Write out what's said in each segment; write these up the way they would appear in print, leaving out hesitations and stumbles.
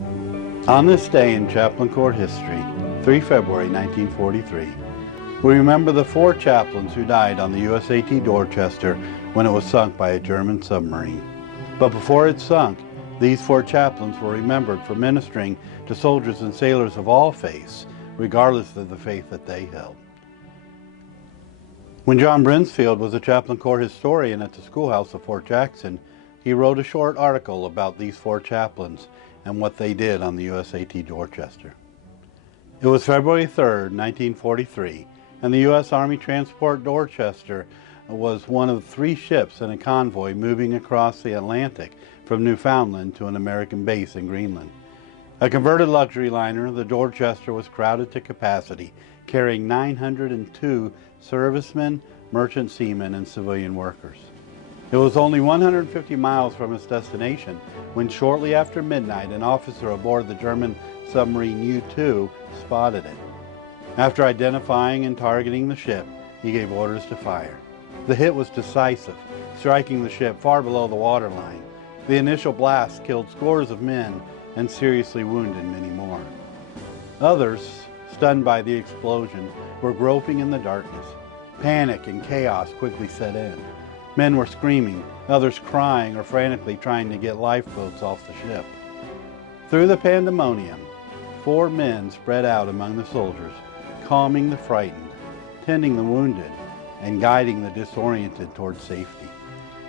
On this day in Chaplain Corps history, 3 February 1943, we remember the 4 chaplains who died on the U.S.A.T. Dorchester when it was sunk by a German submarine. But before it sunk, these 4 chaplains were remembered for ministering to soldiers and sailors of all faiths, regardless of the faith that they held. When John Brinsfield was a Chaplain Corps historian at the schoolhouse of Fort Jackson, he wrote a short article about these 4 chaplains and what they did on the U.S.A.T. Dorchester. It was February 3rd, 1943, and the U.S. Army transport Dorchester was one of 3 ships in a convoy moving across the Atlantic from Newfoundland to an American base in Greenland. A converted luxury liner, the Dorchester was crowded to capacity, carrying 902 servicemen, merchant seamen, and civilian workers. It was only 150 miles from its destination when shortly after midnight an officer aboard the German submarine U.A.T spotted it. After identifying and targeting the ship, he gave orders to fire. The hit was decisive, striking the ship far below the waterline. The initial blast killed scores of men and seriously wounded many more. Others, stunned by the explosion, were groping in the darkness. Panic and chaos quickly set in. Men were screaming, others crying or frantically trying to get lifeboats off the ship. Through the pandemonium, 4 men spread out among the soldiers, calming the frightened, tending the wounded, and guiding the disoriented toward safety.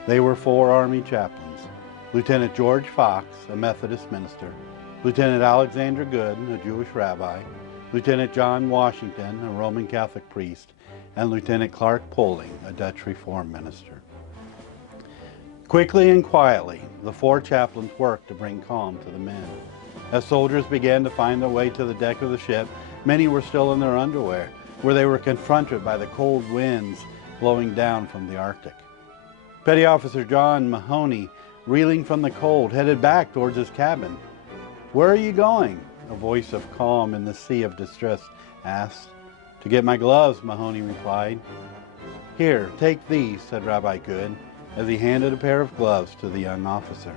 They were 4 Army chaplains: Lieutenant George Fox, a Methodist minister; Lieutenant Alexander Goode, a Jewish rabbi; Lieutenant John Washington, a Roman Catholic priest; and Lieutenant Clark Poling, a Dutch Reformed minister. Quickly and quietly, the 4 chaplains worked to bring calm to the men. As soldiers began to find their way to the deck of the ship, many were still in their underwear, where they were confronted by the cold winds blowing down from the Arctic. Petty Officer John Mahoney, reeling from the cold, headed back towards his cabin. "Where are you going?" a voice of calm in the sea of distress asked. "To get my gloves," Mahoney replied. "Here, take these," said Rabbi Goode, as he handed a pair of gloves to the young officer.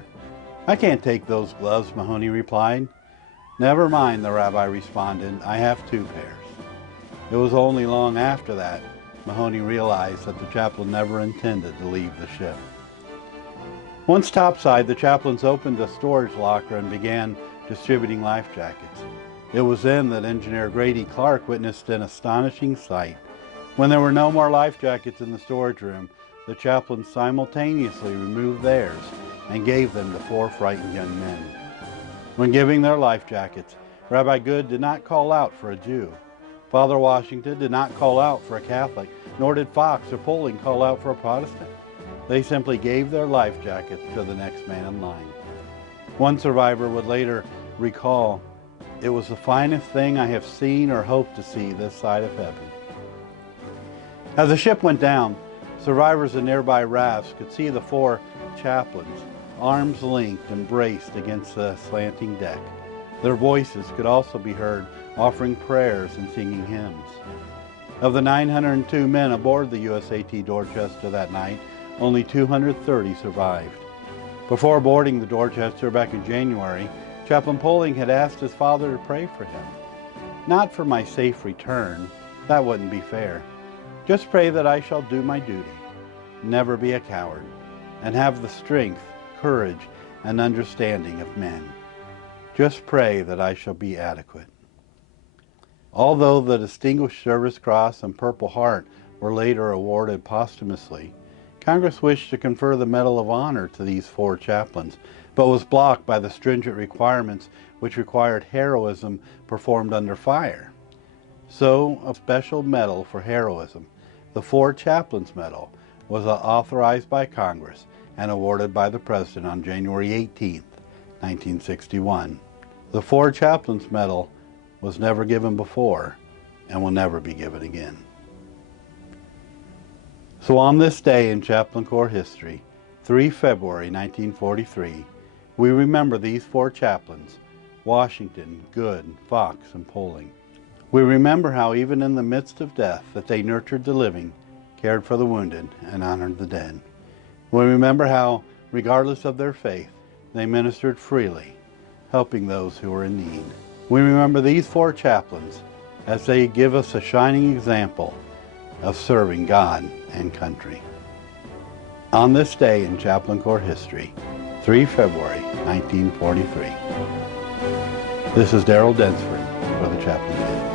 "I can't take those gloves," Mahoney replied. "Never mind," the rabbi responded. "I have 2 pairs." It was only long after that Mahoney realized that the chaplain never intended to leave the ship. Once topside, the chaplains opened a storage locker and began distributing life jackets. It was then that Engineer Grady Clark witnessed an astonishing sight. When there were no more life jackets in the storage room, the chaplains simultaneously removed theirs and gave them to 4 frightened young men. When giving their life jackets, Rabbi Goode did not call out for a Jew. Father Washington did not call out for a Catholic, nor did Fox or Poling call out for a Protestant. They simply gave their life jackets to the next man in line. One survivor would later recall, "It was the finest thing I have seen or hope to see this side of heaven." As the ship went down, survivors in nearby rafts could see the 4 chaplains, arms linked and braced against the slanting deck. Their voices could also be heard offering prayers and singing hymns. Of the 902 men aboard the U.S.A.T. Dorchester that night, only 230 survived. Before boarding the Dorchester back in January, Chaplain Poling had asked his father to pray for him. "Not for my safe return, that wouldn't be fair. Just pray that I shall do my duty, never be a coward, and have the strength, courage, and understanding of men. Just pray that I shall be adequate." Although the Distinguished Service Cross and Purple Heart were later awarded posthumously, Congress wished to confer the Medal of Honor to these 4 chaplains, but was blocked by the stringent requirements which required heroism performed under fire. So, a special medal for heroism, the 4 Chaplains Medal, was authorized by Congress and awarded by the President on January 18, 1961. The 4 Chaplains Medal was never given before and will never be given again. So on this day in Chaplain Corps history, 3 February 1943, we remember these 4 chaplains: Washington, Goode, Fox, and Poling. We remember how even in the midst of death that they nurtured the living, cared for the wounded, and honored the dead. We remember how, regardless of their faith, they ministered freely, helping those who are in need. We remember these 4 chaplains as they give us a shining example of serving God and country. On this day in Chaplain Corps history, 3 February 1943. This is Darrell Densford for the Chaplain Goode.